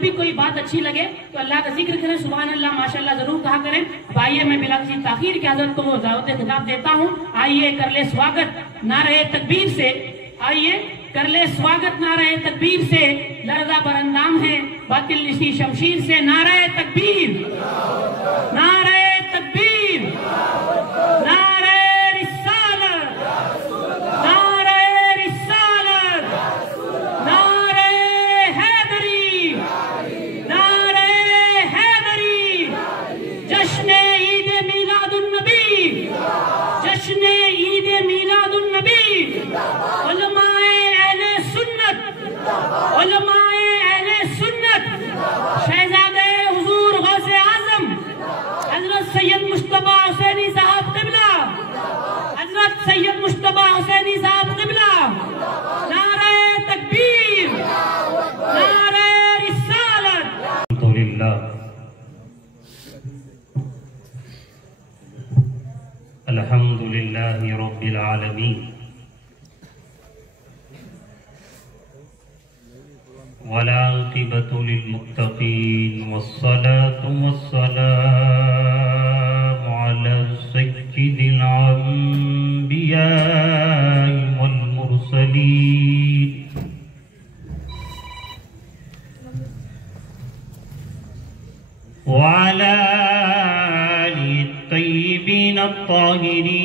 جب بھی کوئی بات اچھی لگے تو اللہ کا ذکر کریں، سبحان اللہ ماشاءاللہ ضرور کہا کریں۔ اب آئیے میں بلا کسی تاخیر کے حضرت کو دعوت خطاب دیتا ہوں، آئیے کر لے سواگت نعرہ تکبیر سے، آئیے کر لے سواگت نعرہ تکبیر سے، لرزہ براندام ہے باطل نشی شمشیر سے، نعرہ تکبیر، نعرہ تکبیر، نعرہ رسالت، نعرہ رسالت، نعرہ حیدری، نعرہ حیدری، جشن عید میلاد النبی، جشن عید میلاد النبی، علماء اہل سنت، علماء اہل سنت، شہزادہ حضور غوث اعظم حضرت سید مصطفیٰ حسینی صاحب قبلہ، حضرت سید مصطفیٰ حسینی صاحب قبلہ، نعرہ تکبیر، نعرہ رسالت۔ الحمدللہ، الحمدللہ رب العالمین، والعاقبۃ للمتقین، والصلاة والسلام علی سید الانبیاء والمرسلین، وعلى آلہ الطیبین الطاہرین،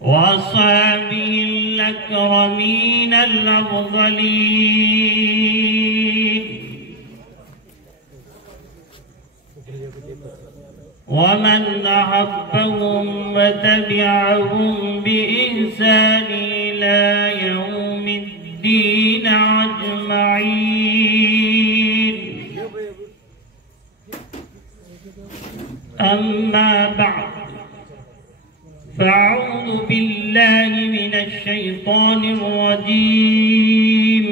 وأصحابه الأكرمين الأفضلين، ومن أحبهم وتبعهم بإحسان إلى يوم الدين أجمعين، أما بعد، فأعوذ بالله من الشيطان الرجيم،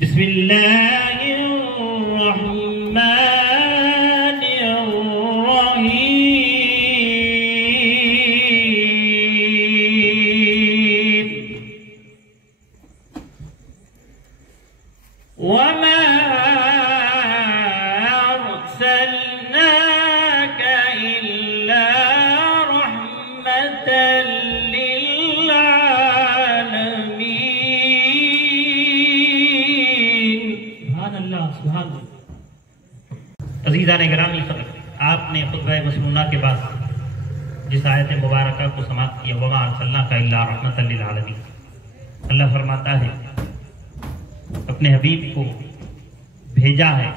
بسم الله الرحمن الرحيم، وما أرسلناك إلا رحمة للعالمين۔ سبحان اللہ، سبحان اللہ۔ عزیزان گرامی، آپ نے خطبہ مسنونہ کے بعد جس آیت مبارکہ کو سماعت کیا، وما ارسلناک الا رحمۃ للعالمین، اللہ فرماتا ہے اپنے حبیب کو بھیجا ہے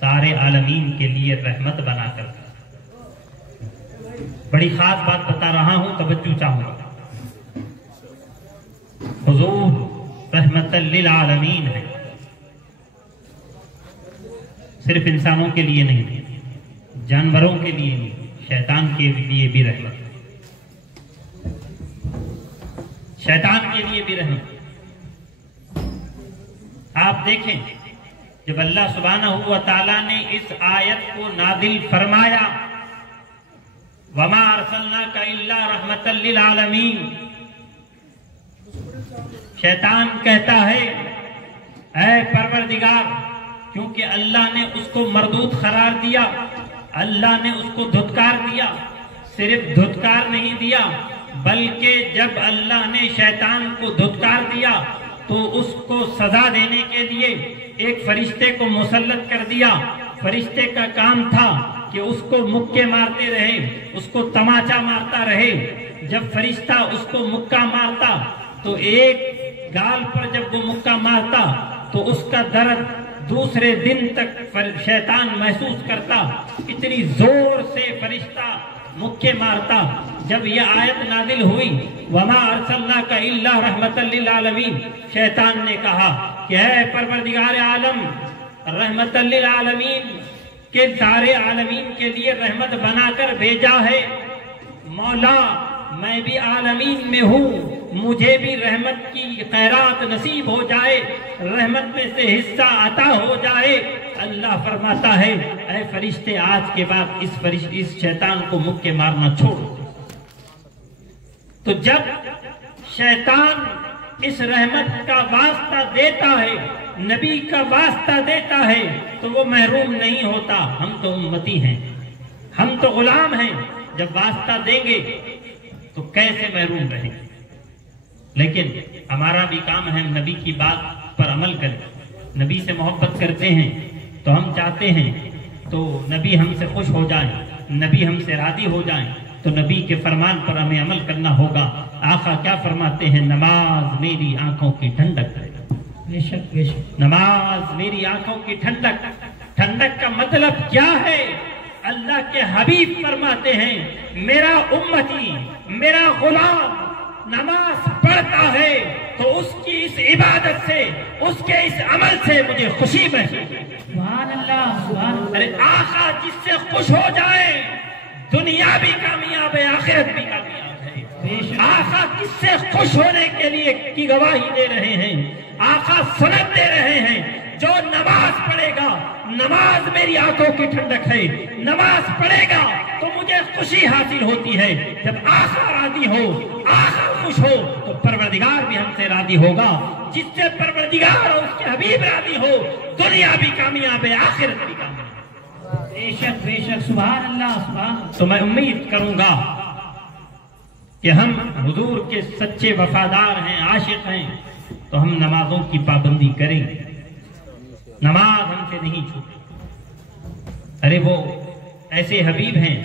سارے عالمین کے لیے رحمت بنا کر۔ بڑی خاص بات بتا رہا ہوں، توجہ چاہوں گا۔ حضور رحمت للعالمین ہے، صرف انسانوں کے لیے نہیں، جانوروں کے لیے نہیں، شیطان کے لیے بھی رحمت، شیطان کے لیے بھی رحمت۔ آپ دیکھیں جب اللہ سبحانہ و تعالیٰ نے اس آیت کو نازل فرمایا، وَمَا أَرْسَلْنَاكَ إِلَّا رَحْمَةً لِلْعَالَمِينَ، شیطان کہتا ہے اے پروردگار، کیونکہ اللہ نے اس کو مردود قرار دیا، اللہ نے اس کو دھتکار دیا، صرف دھتکار نہیں دیا بلکہ جب اللہ نے شیطان کو دھتکار دیا تو اس کو سزا دینے کے لیے ایک فرشتے کو مسلط کر دیا۔ فرشتے کا کام تھا کہ اس کو مکے مارتے رہے، اس کو تماچا مارتا رہے۔ جب فرشتہ اس کو مکہ مارتا تو ایک گال پر جب وہ مکہ مارتا تو اس کا درد دوسرے دن تک شیطان محسوس کرتا، اتنی زور سے فرشتہ مکے مارتا۔ جب یہ آیت نازل ہوئی وَمَا أَرْسَلْنَاكَ إِلَّا رَحْمَةً لِلْعَالَمِينَ، شیطان نے کہا کہ اے پروردگار عالم، رحمت للعالمین کے سارے عالمین کے لیے رحمت بنا کر بھیجا ہے، مولا میں بھی عالمین میں ہوں، مجھے بھی رحمت کی خیرات نصیب ہو جائے، رحمت میں سے حصہ عطا ہو جائے۔ اللہ فرماتا ہے اے فرشتے، آج کے بعد اس شیطان کو مکے مارنا چھوڑو، تو جب शैतान इस रहमत का वास्ता देता है, नबी का वास्ता देता है, तो वो महरूम नहीं होता। हम तो उम्मती हैं, हम तो गुलाम हैं, जब वास्ता देंगे तो कैसे महरूम रहें। लेकिन हमारा भी काम है नबी की बात पर अमल करें। नबी से मोहब्बत करते हैं तो हम चाहते हैं तो नबी हमसे खुश हो जाएं, नबी हमसे राजी हो जाएं, तो नबी के फरमान पर हमें अमल करना होगा। आका क्या फरमाते हैं, नमाज मेरी आंखों की ठंडक है। बेशक बेशक नमाज मेरी आंखों की ठंडक। ठंडक का मतलब क्या है? अल्लाह के हबीब फरमाते हैं, मेरा उम्मती, मेरा गुलाम नमाज पढ़ता है तो उसकी इस इबादत से, उसके इस अमल से मुझे खुशी महसूस है। सुभान अल्लाह, सुभान अल्लाह। अरे आका जिससे खुश हो जाए, दुनिया भी कामयाब है, आखिरत भी कामयाब है। बेशक आका किससे खुश होने के लिए की गवाही दे रहे हैं। आका सनद दे रहे हैं, जो नमाज पढ़ेगा, नमाज मेरी आंखों की ठंडक है, नमाज पढ़ेगा तो मुझे खुशी हासिल होती है। जब आका राजी हो, आका खुश हो, तो परवरदिगार भी हमसे राजी होगा। जिससे परवरदिगार और उसके हबीब राजी हो, दुनिया भी कामयाब है, आखिरत भी कामयाब है। बेशक बेशक, सुभान अल्लाह, सुभान। तो मैं उम्मीद करूंगा कि हम हुजूर के सच्चे वफादार हैं, आशिक हैं, तो हम नमाजों की पाबंदी करेंगे, नमाज हमसे नहीं छूटे। अरे वो ऐसे हबीब हैं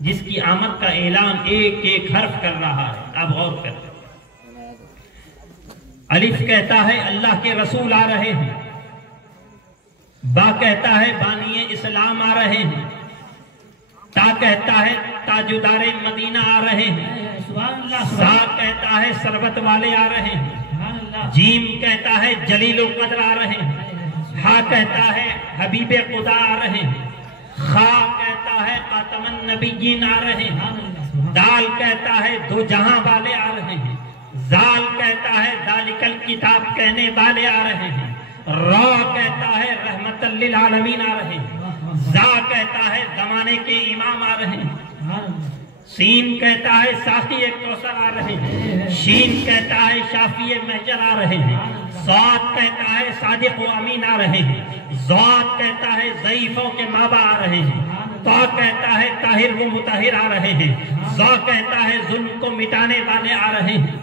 जिसकी आमद का ऐलान एक एक हर्फ कर रहा है। अब गौर कर, अलिफ कहता है अल्लाह के रसूल आ रहे हैं, बा कहता है बानिए इस्लाम आ रहे हैं, ता कहता है ताजुदारे मदीना आ रहे हैं, सुभान अल्लाह, सा कहता है सरबत वाले आ रहे हैं, सुभान अल्लाह। जीम कहता है जलीलुल कद्र आ रहे हैं, हा कहता है हबीबे खुदा आ रहे हैं, खा कहता है खातमन नबीयीन आ रहे हैं, दाल कहता है दो जहां वाले आ रहे हैं, जाल कहता है दालिकल किताब कहने वाले आ रहे हैं, रा कहता है रहमतल लिल आलमीन आ रहे हैं, जा कहता है जमाने के इमाम आ रहे हैं, सीन कहता है साफी कौसर आ रहे हैं, शीन कहता है शाफी महजर आ रहे हैं, साद कहता है सादिक व अमीन आ रहे हैं, ज़ात कहता है ज़ईफों के माबा आ रहे हैं, ता कहता है ताहिर व मुताहिर आ रहे हैं, ज़ा कहता है जुल्म को मिटाने वाले आ रहे हैं,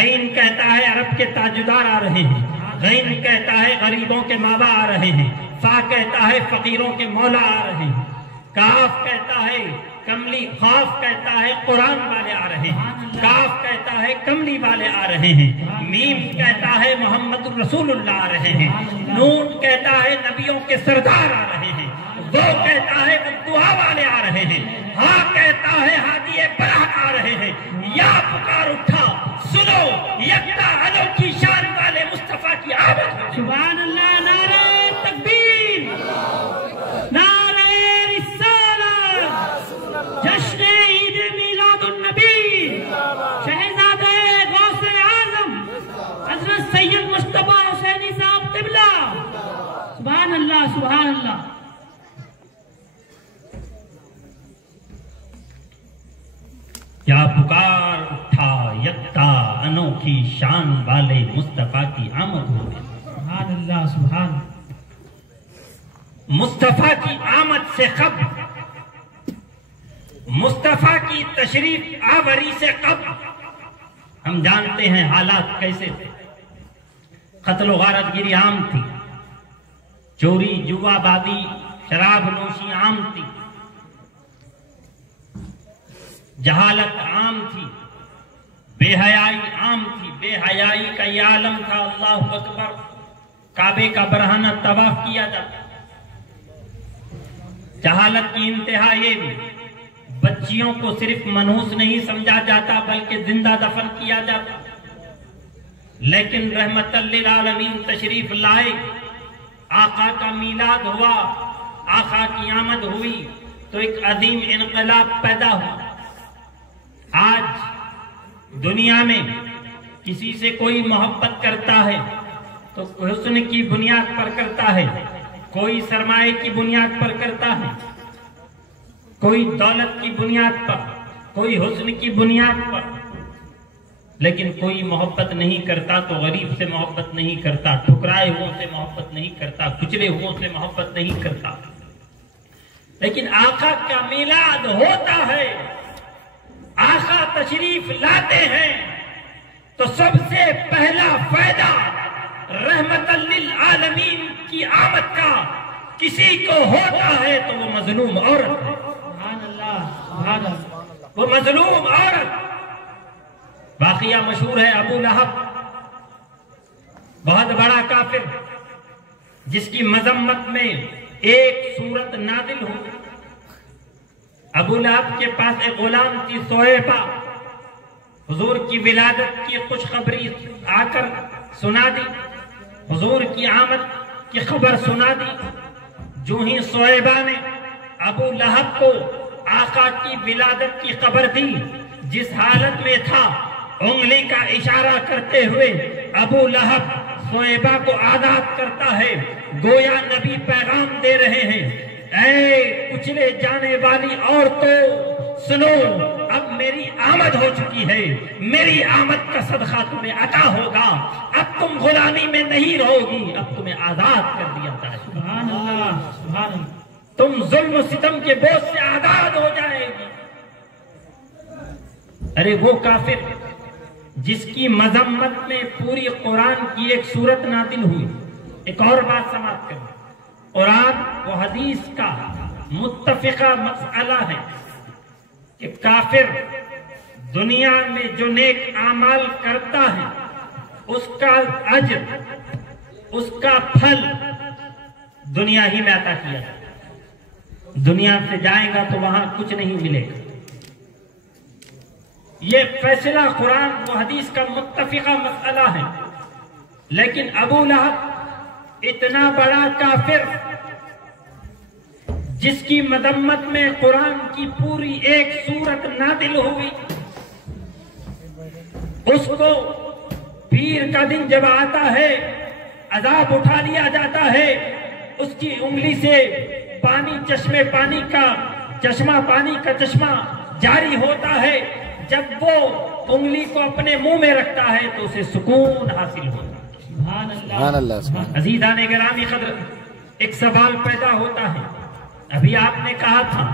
ऐन कहता है अरब के ताजुदार आ रहे हैं, गैन कहता है गरीबों के माबा आ रहे हैं, फा कहता है फकीरों के मौला आ रहे हैं, काफ कहता है कमली, खाफ कहता है कुरान वाले आ रहे हैं, काफ कहता है कमली वाले आ रहे हैं, मीम कहता है मोहम्मद रसूलुल्लाह आ रहे हैं, नून कहता है नबियों के सरदार आ रहे हैं, दो कहता है दुआ वाले आ रहे हैं, हा कहता है हादी बरात आ रहे हैं, या पुकार उठा सुनो यकता अनोखी शान वाले मुस्तफा की आमद। सुभान अल्लाह, नारे तकबीर, नारे रिसालत, जश्न ईद मिलादुन नबी, शहजादे गौसे आजम हजरत सैयद मुस्तफा हुसैनी साहब क़िबला। सुभान अल्लाह, सुभान अल्लाह। क्या पुकार उठा यकता अनोखी शान वाले मुस्तफा की आमद हो गई। सुभान अल्लाह, सुभान। मुस्तफा की आमद से कब, मुस्तफा की तशरीफ आवरी से कब, हम जानते हैं हालात कैसे थे। कत्ल गारतगिरी आम थी, चोरी जुआबादी शराब नोशी आम थी, जहालत आम थी, बेहयाई आम थी। बेहयाई का ये आलम था, अल्लाह अकबर, काबे का बरहाना तवाफ किया जाता। जहालत की इंतहा ये भी, बच्चियों को सिर्फ मनहूस नहीं समझा जाता बल्कि जिंदा दफन किया जाता। लेकिन रहमतल लिल आलमीन तशरीफ लाए, आका का मीलाद हुआ, आका की आमद हुई तो एक अजीम इनकलाब पैदा हुआ। आज दुनिया में किसी से कोई मोहब्बत करता है तो हुस्न की बुनियाद पर करता है, कोई सरमाए की बुनियाद पर करता है, कोई दौलत की बुनियाद पर, کوئی حسن کی بنیاد پر، لیکن کوئی محبت نہیں کرتا تو غریب سے محبت نہیں کرتا، ٹھکرائے ہوئوں سے محبت نہیں کرتا، کچلے ہوئوں سے محبت نہیں کرتا۔ لیکن آقا کا میلاد ہوتا ہے، آقا تشریف لاتے ہیں تو سب سے پہلا فائدہ رحمت للعالمین کی آمد کا کسی کو ہوتا ہے تو وہ مظلوم عورت ہے۔ سبحان اللہ، سبحان اللہ۔ وہ مظلوم عورت، واقعہ مشہور ہے ابو لہب، بہت بڑا کافر، جس کی مذمت میں ایک سورت نازل ہوئی۔ ابو لہب کے پاس ایک غلام تھی صہیبہ، حضور کی ولادت کی خوشخبری آ کر سنا دی، حضور کی آمد کی خبر سنا دی۔ جو ہی صہیبہ نے ابو لہب کو آقا کی ولادت کی خبر دی، جس حالت میں تھا انگلی کا اشارہ کرتے ہوئے ابو لہب صہیبہ کو آزاد کرتا ہے، گویا نبی پیغام دے رہے ہیں، اے کچلے جانے والی عورتوں سنو، اب میری آمد ہو چکی ہے، میری آمد کا صدقہ تمہیں عطا ہوگا، اب تم غلامی میں نہیں رہو گی، اب تمہیں آزاد کر دیا جائے۔ سبحان اللہ، سبحان اللہ۔ تم ظلم و ستم کے بوجھ سے آزاد ہو جائے گی۔ ارے وہ کافر جس کی مذمت میں پوری قرآن کی ایک سورت نازل ہوئی۔ ایک اور بات سماعت کریں، قرآن و حدیث کا متفقہ مسئلہ ہے کہ کافر دنیا میں جو نیک اعمال کرتا ہے اس کا اجر، اس کا پھل دنیا ہی میں عطا کیا جائے۔ دنیا سے جائے گا تو وہاں کچھ نہیں ملے گا۔ یہ فیصلہ قرآن و حدیث کا متفقہ مسئلہ ہے، لیکن ابو لہب اتنا بڑا کافر جس کی مذمت میں قرآن کی پوری ایک سورت نازل ہوئی، اس کو پیر کا دن جب آتا ہے عذاب اٹھا لیا جاتا ہے، اس کی انگلی سے پانی چشمہ پانی کا چشمہ جاری ہوتا ہے، جب وہ انگلی کو اپنے منہ میں رکھتا ہے تو اسے سکون حاصل ہوتا ہے۔ سبحان اللہ۔ عزیزان گرامی قدر، ایک سوال پیدا ہوتا ہے، ابھی آپ نے کہا تھا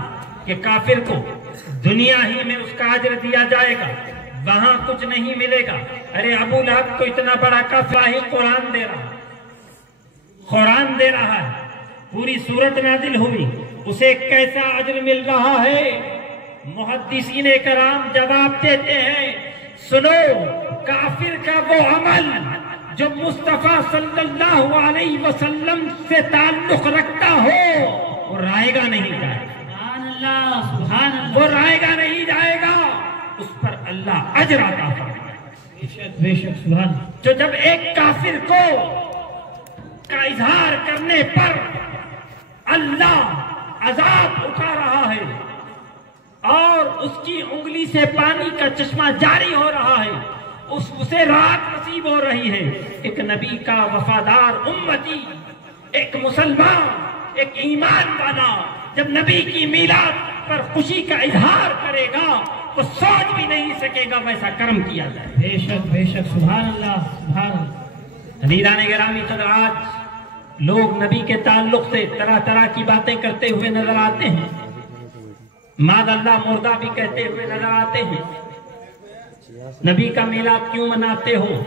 کہ کافر کو دنیا ہی میں اس کا اجر دیا جائے گا، وہاں کچھ نہیں ملے گا۔ ارے ابو لہب کو اتنا بڑا کافر ہی قرآن دے رہا ہے، پوری سورت نازل ہوئی، اسے کیسا اجر مل رہا ہے؟ محدثین کرام جواب دیتے ہیں، سنو، کافر کا وہ عمل جو مصطفیٰ صلی اللہ علیہ وسلم سے تعلق رکھتا ہو وہ رائے گا نہیں جائے گا۔ سبحان اللہ، سبحان اللہ۔ وہ رائے گا نہیں جائے گا، اس پر اللہ اجر عطا فرمائے گا۔ بے شک، بے شک، سبحان اللہ۔ جو جب ایک کافر کو کا اظہار کرنے پر اللہ عذاب اٹھا رہا ہے اور اس کی انگلی سے پانی کا چشمہ جاری ہو رہا ہے، اسے رات نصیب ہو رہی ہے، ایک نبی کا وفادار امتی، ایک مسلمان، ایک ایمان والا جب نبی کی میلاد پر خوشی کا اظہار کرے گا تو سوچ بھی نہیں سکے گا ویسا کرم کیا جائے۔ بے شک، بے شک، سبحان اللہ، سبحان اللہ۔ عزیزان گرامی قدر، آج لوگ نبی کے تعلق سے طرح طرح کی باتیں کرتے ہوئے نظر آتے ہیں، ماذ اللہ مردہ بھی کہتے ہوئے نظر آتے ہیں۔ نبی کا میلاد کیوں مناتے ہو؟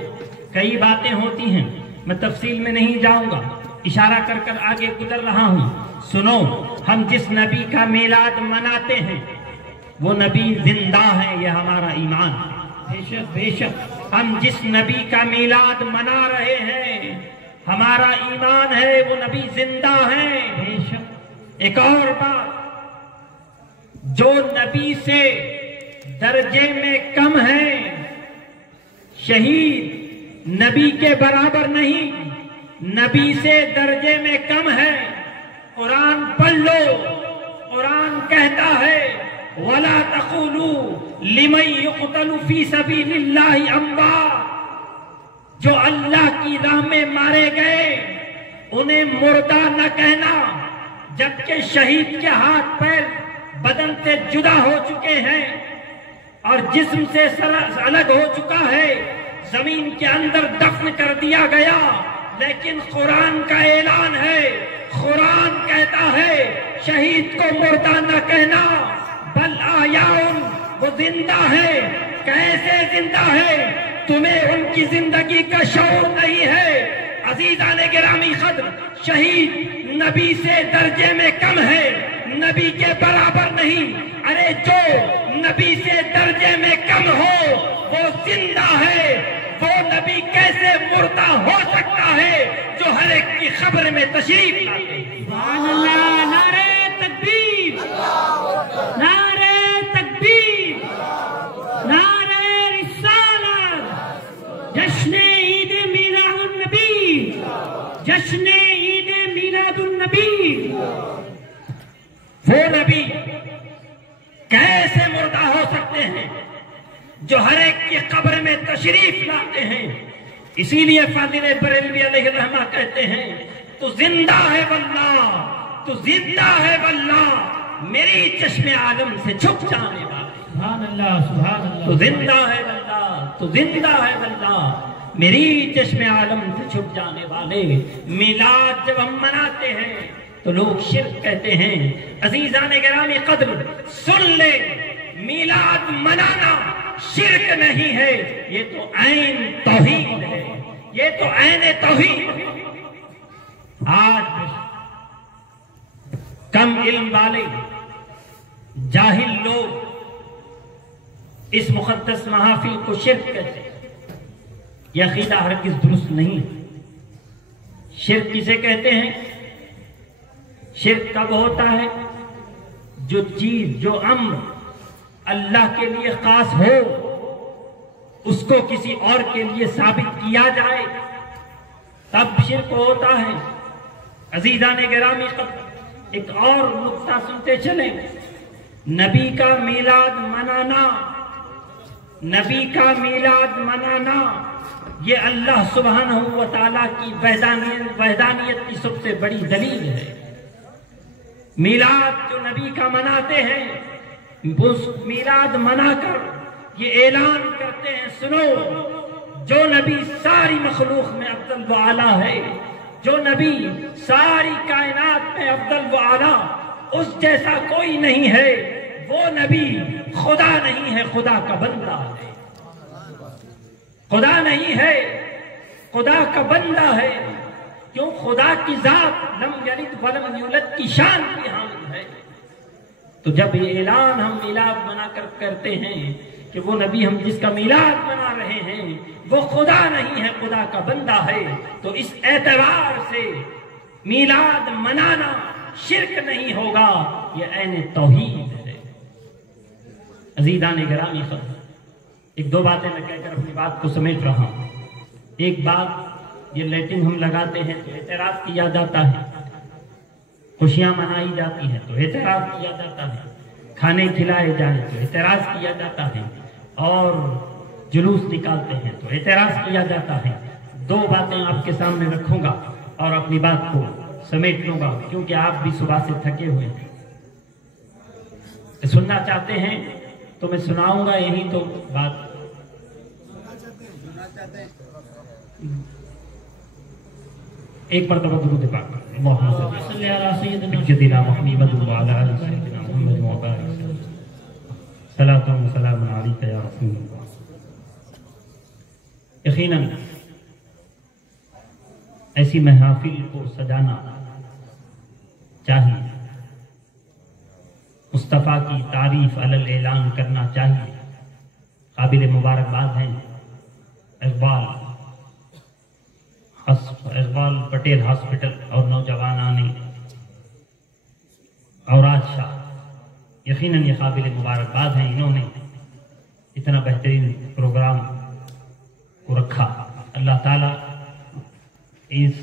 کئی باتیں ہوتی ہیں، میں تفصیل میں نہیں جاؤں گا، اشارہ کر کر آگے گزر رہا ہوں۔ سنو، ہم جس نبی کا میلاد مناتے ہیں وہ نبی زندہ ہے، یہ ہمارا ایمان ہے۔ بے شک، بے شک۔ ہم جس نبی کا میلاد منا رہے ہیں ہمارا ایمان ہے وہ نبی زندہ ہے۔ بے شک۔ ایک اور بات، جو نبی سے درجے میں کم ہے، شہید نبی کے برابر نہیں، نبی سے درجے میں کم ہے۔ قرآن پڑھ لو، قرآن کہتا ہے وَلَا تَقُولُوا لِمَن يُقْتَلُ فِي سَبِيلِ اللَّهِ أَمْوَاتٌ، جو اللہ کی راہ میں مارے گئے انہیں مردہ نہ کہنا، جبکہ شہید کے ہاتھ پیر بدن سے جدا ہو چکے ہیں۔ اور جسم سے الگ ہو چکا ہے، زمین کے اندر دفن کر دیا گیا، لیکن قرآن کا اعلان ہے، قرآن کہتا ہے شہید کو مردہ نہ کہنا، بل احیاء، وہ زندہ ہے۔ کیسے زندہ ہے؟ تمہیں ان کی زندگی کا شعور نہیں ہے۔ عزیزان گرامی قدر، شہید نبی سے درجے میں کم ہے، نبی کے برابر نہیں۔ ارے جو نبی سے درجے میں کم ہو وہ زندہ ہے، وہ نبی کیسے مردہ ہو سکتا ہے جو ہر ایک کی خبر میں تشریف لاتے ہیں؟ سبحان اللہ، نعرہ تکبیر، نعرہ تکبیر، نعرہ رسالت، جشن عید میلاد النبی، جشن عید میلاد النبی۔ وہ نبی کیسے مردہ ہو سکتے ہیں جو ہر ایک کی قبر میں تشریف لاتے ہیں؟ اسی لیے فاضل بریلوی علیہ الرحمہ کہتے ہیں تو زندہ ہے واللہ، تو زندہ ہے واللہ، میری چشم عالم سے چھپ جانے والے۔ سبحان اللہ، سبحان اللہ۔ تو زندہ ہے واللہ، تو زندہ ہے واللہ، میری چشم عالم سے چھپ جانے والے۔ میلاد جب ہم مناتے ہیں تو لوگ شرک کہتے ہیں۔ عزیزان گرامی قدر سن لے، میلاد منانا شرک نہیں ہے، یہ تو عین توحید ہے، یہ تو عین توحید ہے۔ آج کم علم والے جاہل لوگ اس مقدس محافل کو شرک کہتے ہیں، یہ عقیدہ ہرگز درست نہیں ہے۔ شرک کسے کہتے ہیں؟ شرک کب ہوتا ہے؟ جو چیز، جو امر اللہ کے لیے خاص ہو اس کو کسی اور کے لیے ثابت کیا جائے تب شرک ہوتا ہے۔ عزیزان گرامی ایک اور نقطہ سنتے چلیں، نبی کا میلاد منانا، نبی کا میلاد منانا یہ اللہ سبحانہ و تعالیٰ کی وحدانیت کی سب سے بڑی دلیل ہے۔ میلاد جو نبی کا مناتے ہیں، اس میلاد منا کر یہ اعلان کرتے ہیں، سنو، جو نبی ساری مخلوق میں افضل و اعلیٰ ہے، جو نبی ساری کائنات میں افضل و اعلیٰ، اس جیسا کوئی نہیں ہے، وہ نبی خدا نہیں ہے، خدا کا بندہ ہے، خدا نہیں ہے، خدا کا بندہ ہے۔ کیوں؟ خدا کی ذات لم یلد ولم یولد کی شان کی حامل ہے۔ تو جب یہ اعلان ہم میلاد منا کر کرتے ہیں کہ وہ نبی ہم جس کا میلاد منا رہے ہیں وہ خدا نہیں ہے، خدا کا بندہ ہے، تو اس اعتبار سے میلاد منانا شرک نہیں ہوگا، یہ عین توحید ہے۔ عزیزان گرامی خدمت، ایک دو باتیں میں کہہ کر اپنی بات کو سمیٹ رہا ہوں۔ ایک بات، یہ لائٹنگ ہم لگاتے ہیں تو اعتراض کیا جاتا ہے، خوشیاں منائی جاتی ہیں تو اعتراض کیا جاتا ہے، کھانے کھلائے جائیں تو اعتراض کیا جاتا ہے، اور جلوس نکالتے ہیں تو اعتراض کیا جاتا ہے۔ دو باتیں آپ کے سامنے رکھوں گا اور اپنی بات کو سمیٹ لوں گا، کیونکہ آپ بھی صبح سے تھکے ہوئے ہیں۔ سننا چاہتے ہیں تو میں سناؤں گا، یہی تو بات۔ ایک مرتبہ درود پاک اللہم صلی علی سیدنا محمد وعلی آل سیدنا محمد وبارک صلاۃ و سلام علیک یا رسول اللہ۔ یقیناً ایسی محافل کو سجانا چاہیے، مصطفیٰ کی تعریف علی اعلان کرنا چاہیے۔ قابل مبارکباد ہیں اقبال پٹیل ہاسپٹل اور نوجوانان اوراد شاہ، یقیناً یہ قابل مبارکباد ہیں، انہوں نے اتنا بہترین پروگرام کو رکھا۔ اللہ تعالیٰ اس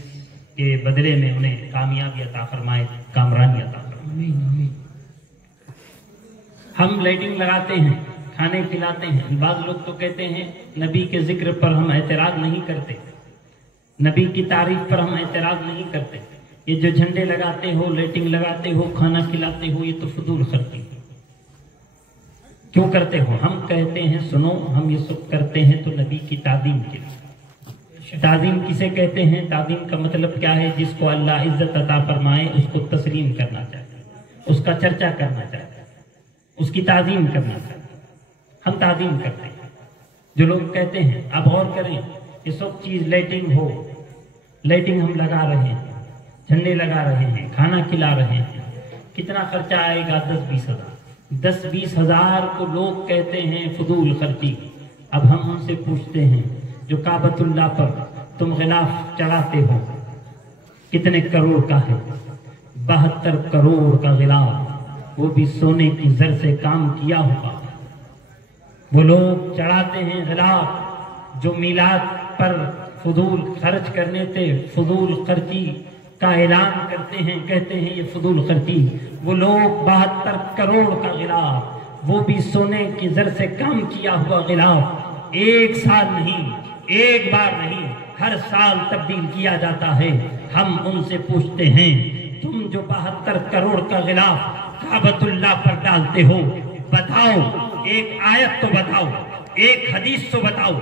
کے بدلے میں انہیں کامیابی عطا فرمائے، کامرانی عطا فرمائے۔ ہم لائٹنگ لگاتے ہیں، کھانے کھلاتے ہیں، بعض لوگ تو کہتے ہیں نبی کے ذکر پر ہم اعتراض نہیں کرتے، نبی کی تعریف پر ہم اعتراض نہیں کرتے، یہ جو جھنڈے لگاتے ہو، لائٹنگ لگاتے ہو، کھانا کھلاتے ہو، یہ تو فضول خرچی ہے۔ क्यों करते हो? हम कहते हैं सुनो, हम ये सब करते हैं तो नबी की ताज़ीम के लिए। ताज़ीम किसे कहते हैं? ताज़ीम का मतलब क्या है? जिसको अल्लाह इज्जत अता फरमाए उसको तस्लीम करना चाहिए, उसका चर्चा करना चाहिए, उसकी ताज़ीम करना चाहिए। हम ताज़ीम करते हैं। जो लोग कहते हैं, अब गौर करें, ये सब चीज लाइटिंग हो, लाइटिंग हम लगा रहे हैं, झंडे लगा रहे हैं, खाना खिला रहे हैं, कितना खर्चा आएगा? 10-20 हज़ार। 10-20 हज़ार को लोग कहते हैं फजूल खर्ची। अब हम उनसे पूछते हैं, जो काबतुल्लाह पर तुम गिलाफ चढ़ाते हो कितने करोड़ का है? 72 करोड़ का गिलाफ, वो भी सोने की जर से काम किया हुआ। वो लोग चढ़ाते हैं गिलाफ जो मीलाद पर फजूल खर्च करने थे, फजूल खर्ची का ऐलान करते हैं, कहते हैं ये फजूल खर्ची। वो लोग 72 करोड़ का गिलाफ, वो भी सोने की जर से काम किया हुआ गिलाफ, एक साल नहीं, एक बार नहीं, हर साल तब्दील किया जाता है। हम उनसे पूछते हैं, तुम जो 72 करोड़ का गिलाफ काबतुल्लाह पर डालते हो, बताओ, एक आयत तो बताओ, एक हदीस तो बताओ,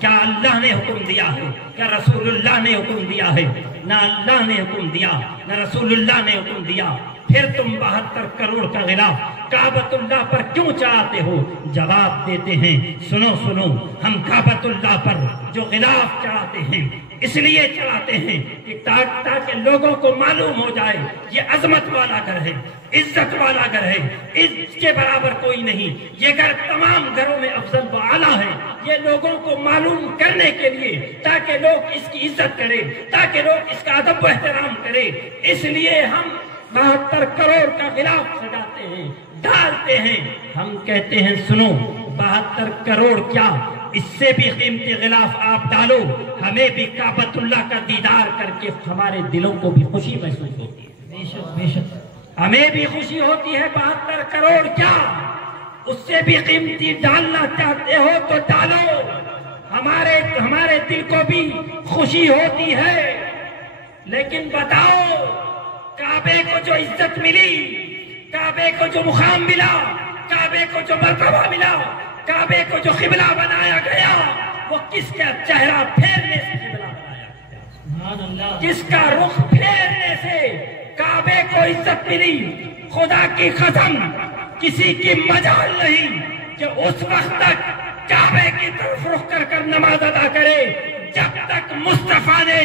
क्या अल्लाह ने हुक्म दिया है? क्या रसूलुल्लाह ने हुक्म दिया है? ना अल्लाह ने हुक्म दिया, ना रसूलुल्लाह ने हुक्म दिया। फिर तुम 72 करोड़ का गिलाफ काबतुल्लाह पर क्यों चढ़ाते हो? जवाब देते हैं, सुनो सुनो, हम काबतुल्लाह पर जो गिलाफ चढ़ाते हैं इसलिए चढ़ाते हैं कि ताकि लोगों को मालूम हो जाए ये अजमत वाला घर है, इज्जत वाला घर है, इसके बराबर कोई नहीं, ये घर तमाम घरों में अफजल व आला है। ये लोगों को मालूम करने के लिए, ताकि लोग इसकी इज्जत करें, ताकि लोग इसका अदब व एहतराम करें, इसलिए हम 72 करोड़ का गिलाफ सजाते हैं, डालते हैं। हम कहते हैं सुनो, 72 करोड़ क्या, इससे भी कीमती गिलाफ आप डालो, हमें भी काबतुल्लाह का दीदार करके हमारे दिलों को भी खुशी महसूस होती है। बेशक बेशक हमें भी खुशी होती है। 72 करोड़ क्या, उससे भी कीमती डालना चाहते हो तो डालो, हमारे दिल को भी खुशी होती है। लेकिन बताओ, काबे को जो इज्जत मिली, काबे को जो मुकाम मिला, काबे को जो मर्तबा मिला, काबे को जो किबला बनाया गया, वो किसका चेहरा फेरने से किबला बनाया गया? किसका रुख फेरने से काबे को इज्जत मिली? खुदा की कसम, किसी की मजाल नहीं कि उस वक्त तक काबे की तरफ रुख कर नमाज अदा करे जब तक मुस्तफा ने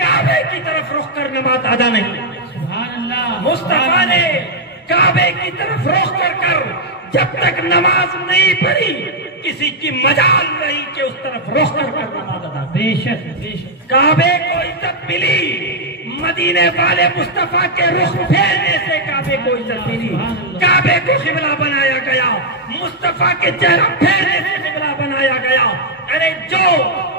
काबे की तरफ रुख कर नमाज अदा नहीं। मुस्तफा ने काबे की तरफ रुख कर जब तक नमाज नहीं पढ़ी, किसी की मजाल नहीं कि उस तरफ रुख कर नमाज अदा। बेशक बेशक काबे को इज्जत मिली, मदीने वाले मुस्तफा के रुख फेरने से काबे को इज्जत मिली, काबे को किबला बनाया गया, मुस्तफा के चेहरा फेरने से किबला बनाया गया। अरे जो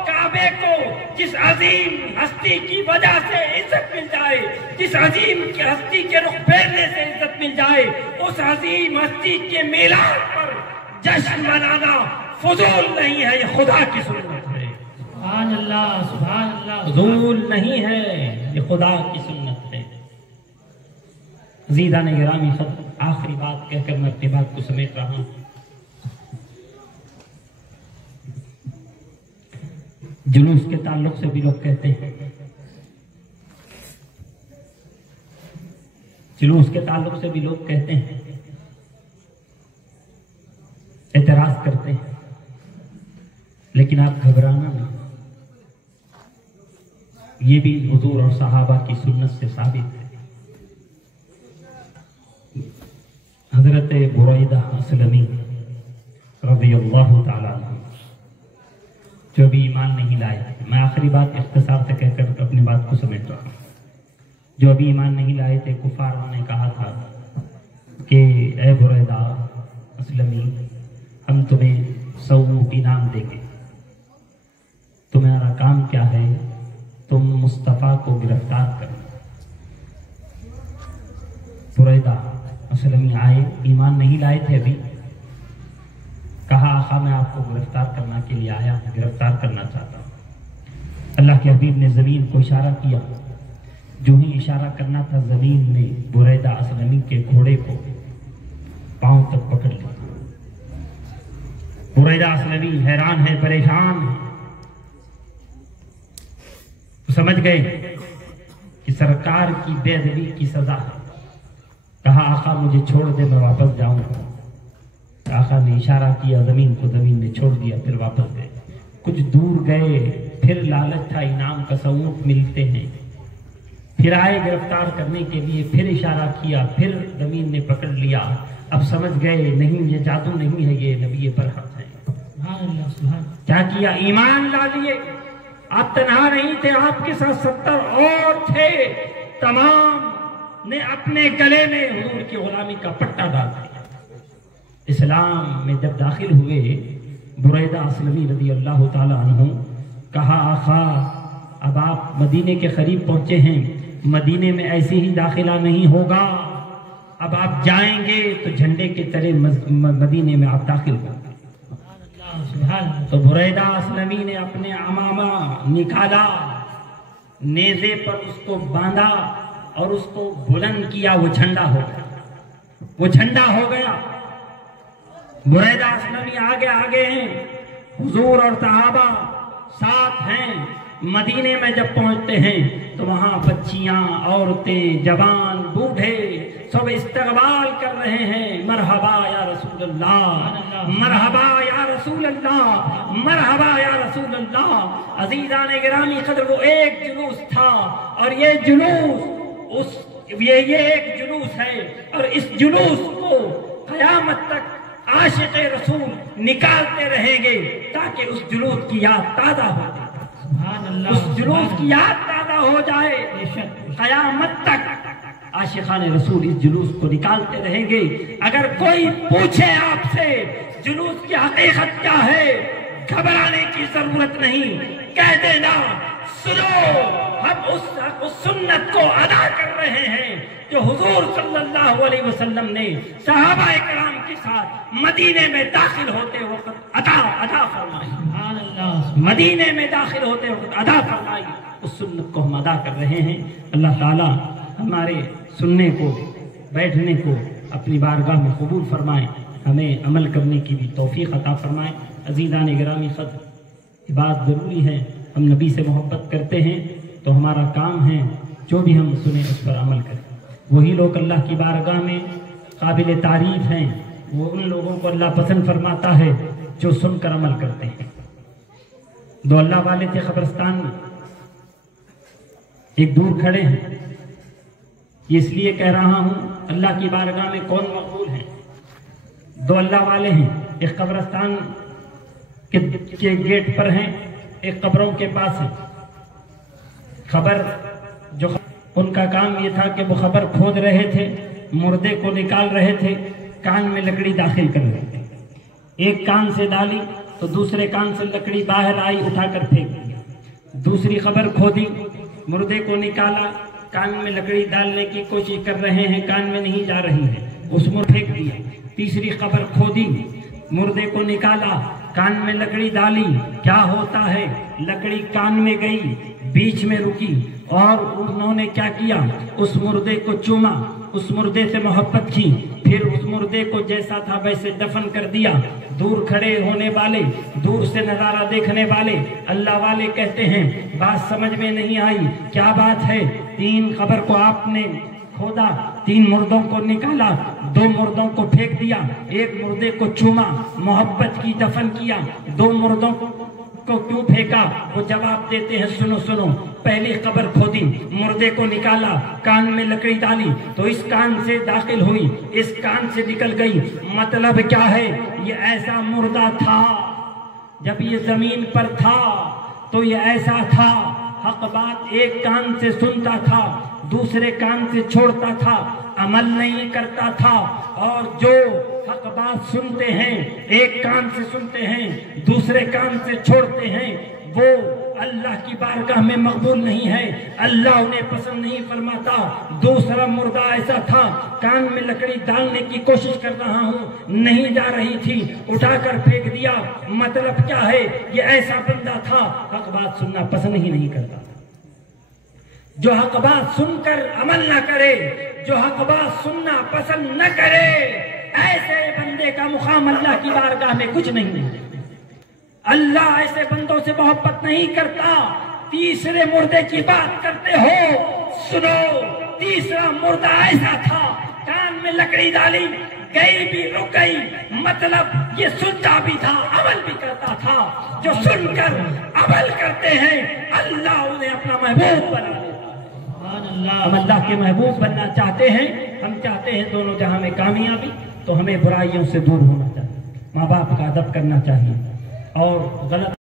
काबे को जिस अजीम हस्ती की वजह से इज्जत मिल जाए, जिस अजीम की हस्ती के रुख फेरने से इज्जत मिल जाए, उस अजीम हस्ती के मिलाद पर जश्न मनाना फजूल नहीं है, ये खुदा की सुन्नत है। सुभान अल्लाह, सुभान अल्लाह, फजूल नहीं है, ये खुदा की सुन्नत है। ज़ीदान गिरामी, आखिरी बात कहकर मैं अपनी बात को समेट रहा हूँ। जुलूस के ताल्लुक से भी लोग कहते हैं, जुलूस के ताल्लुक से भी लोग कहते हैं, एतराज करते हैं, लेकिन आप घबराना नहीं, ये भी हुजूर और सहाबा की सुन्नत से साबित है। हजरत बुरैदा असलमी रज़ियल्लाहु ताला अन्हु जो भी ईमान नहीं लाए, मैं आखिरी बात इख्तिसार से कहकर अपनी बात को समेट रहा हूँ। जो अभी ईमान नहीं लाए थे, कुफारों ने कहा था कि ए बुरैदा असलमी, हम तुम्हें 100 इनाम देंगे, तुम्हारा काम क्या है, तुम मुस्तफ़ा को गिरफ्तार करो। बुरैदा असलमी आए, ईमान नहीं लाए थे अभी, कहा आखा मैं आपको गिरफ्तार करने के लिए आया, गिरफ्तार करना चाहता हूँ। अल्लाह के हबीब ने ज़मीन को इशारा किया, जो ही इशारा करना था ज़मीन ने बुरैदा असलमी के घोड़े को पांव तक पकड़ लिया। बुरैदा असलमी हैरान है, परेशान है। तो समझ गए कि सरकार की बेअदबी की सजा है। कहा आका मुझे छोड़ दे, मैं वापस जाऊंगा। आका ने इशारा किया जमीन को, जमीन ने छोड़ दिया, फिर वापस गए। कुछ दूर गए, फिर लालच था इनाम का, ऊंट मिलते हैं। फिर आए गिरफ्तार करने के लिए, फिर इशारा किया, फिर जमीन ने पकड़ लिया। अब समझ गए नहीं ये जादू नहीं है, ये नबी बरहक है। क्या किया? ईमान ला लिए। आप तन्हा नहीं थे, आपके साथ 70 और थे। तमाम ने अपने गले में हुजूर की गुलामी का पट्टा डाल दिया। इस्लाम में जब दाखिल हुए बुरैदा असलमी रज़ी अल्लाह ताला अन्हु, कहा आका अब आप मदीने के करीब पहुंचे हैं, मदीने में ऐसे ही दाखिला नहीं होगा, अब आप जाएंगे तो झंडे के तले मदीने में आप दाखिल होंगे। तो बुरैदा असलमी ने अपने अमामा निकाला, नेज़े पर उसको बांधा और उसको बुलंद किया। वो झंडा हो गया, वो झंडा हो गया। बुरैदा असलमी आगे आगे हैं, हुजूर और सहाबा साथ हैं। मदीने में जब पहुंचते हैं तो वहां बच्चियां, औरतें, जवान, बूढ़े सब इस्तकबाल कर रहे हैं। मरहबा या रसूल अल्लाह, मरहबा या रसूल अल्लाह, मरहबा या रसूल अल्लाह। अजीज़ान गिरामी कदर, वो एक जुलूस था और ये जुलूस ये एक जुलूस है और इस जुलूस को क़यामत तक आशिक़ रसूल निकालते रहेंगे ताकि उस जुलूस की याद ताज़ा हो जाए, उस जुलूस की याद ताज़ा हो जाए। क़यामत तक आशिक़ाने रसूल इस जुलूस को निकालते रहेंगे। अगर कोई पूछे आपसे जुलूस की हकीकत क्या है, घबराने की जरूरत नहीं, कह देना सुनो हम उस सुन्नत को अदा कर रहे हैं जो हुजूर सल्लल्लाहु अलैहि वसल्लम ने सहाबाए किराम के साथ मदीने में दाखिल होते वक्त अदा फरमाई। मदीने में दाखिल होते वक्त अदा फरमाई, उस सुन्नत को हम अदा कर रहे हैं। अल्लाह ताला हमारे सुनने को, बैठने को अपनी बारगाह में कबूल फरमाए, हमें अमल करने की भी तौफीक अता फरमाए। अज़ीज़ान गिरामी ख़द, ये बात ज़रूरी है, हम नबी से मोहब्बत करते हैं तो हमारा काम है जो भी हम सुने उस पर अमल करें। वही लोग अल्लाह की बारगाह में काबिल तारीफ हैं, वो उन लोगों को अल्लाह पसंद फरमाता है जो सुनकर अमल करते हैं। दो अल्लाह वाले थे कब्रिस्तान में, एक दूर खड़े हैं। इसलिए कह रहा हूं अल्लाह की बारगाह में कौन मकबूल है। दो अल्लाह वाले हैं, एक कब्रिस्तान के गेट पर हैं, एक कब्रों के पास है। खबर जो उनका काम ये था कि वो खबर खोद रहे थे, मुर्दे को निकाल रहे थे, कान में लकड़ी दाखिल कर रहे थे। एक कान से डाली तो दूसरे कान से लकड़ी बाहर आई, उठाकर फेंक दिया। दूसरी खबर खोदी, मुर्दे को निकाला, कान में लकड़ी डालने की कोशिश कर रहे हैं, कान में नहीं जा रही है, उसमें फेंक दिया। तीसरी खबर खोदी, मुर्दे को निकाला, कान में लकड़ी डाली, क्या होता है, लकड़ी कान में गई, बीच में रुकी और उन्होंने क्या किया, उस मुर्दे को चूमा, उस मुर्दे से मोहब्बत की, फिर उस मुर्दे को जैसा था वैसे दफन कर दिया। दूर खड़े होने वाले, दूर से नजारा देखने वाले अल्लाह वाले कहते हैं बात समझ में नहीं आई, क्या बात है। 3 खबर को आपने खोदा, 3 मुर्दों को निकाला, 2 मुर्दों को फेंक दिया, 1 मुर्दे को चूमा, मोहब्बत की, दफन किया, 2 मुर्दों को क्यों फेंका। वो जवाब देते हैं सुनो सुनो, पहली खबर खोदी, मुर्दे को निकाला, कान में लकड़ी डाली तो इस कान से दाखिल हुई, इस कान से निकल गई। मतलब क्या है, ये ऐसा मुर्दा था, जब ये जमीन पर था तो ये ऐसा था, हक बात एक कान से सुनता था, दूसरे कान से छोड़ता था, अमल नहीं करता था। और जो हक बात सुनते हैं, एक कान से सुनते हैं, दूसरे कान से छोड़ते हैं, वो अल्लाह की बारगाह में मकबूल नहीं है, अल्लाह उन्हें पसंद नहीं फरमाता। दूसरा मुर्दा ऐसा था, कान में लकड़ी डालने की कोशिश कर रहा हूं, नहीं जा रही थी, उठाकर फेंक दिया। मतलब क्या है, ये ऐसा बंदा था हक बात सुनना पसंद ही नहीं करता। जो हक बात सुनकर अमल न करे, जो हक बात सुनना पसंद न करे, ایسے بندے کا مقام اللہ کی بارگاہ میں کچھ نہیں ہے. اللہ ایسے بندوں سے محبت نہیں کرتا. تیسرے مردے کی بات کرتے ہو, سنو. تیسرا مردہ ایسا تھا, کان میں لکڑی ڈالی, گئی بھی رک گئی, مطلب یہ سنتا بھی تھا, عمل بھی کرتا تھا. جو سن کر عمل کرتے ہیں اللہ انہیں اپنا محبوب بنا دیتا. ہم اللہ کے محبوب بننا چاہتے ہیں. ہم چاہتے ہیں دونوں جہاں میں کامیابی, تو ہمیں برائیوں سے دور ہونا چاہیے, ماں باپ کا ادب کرنا چاہیے, اور غلط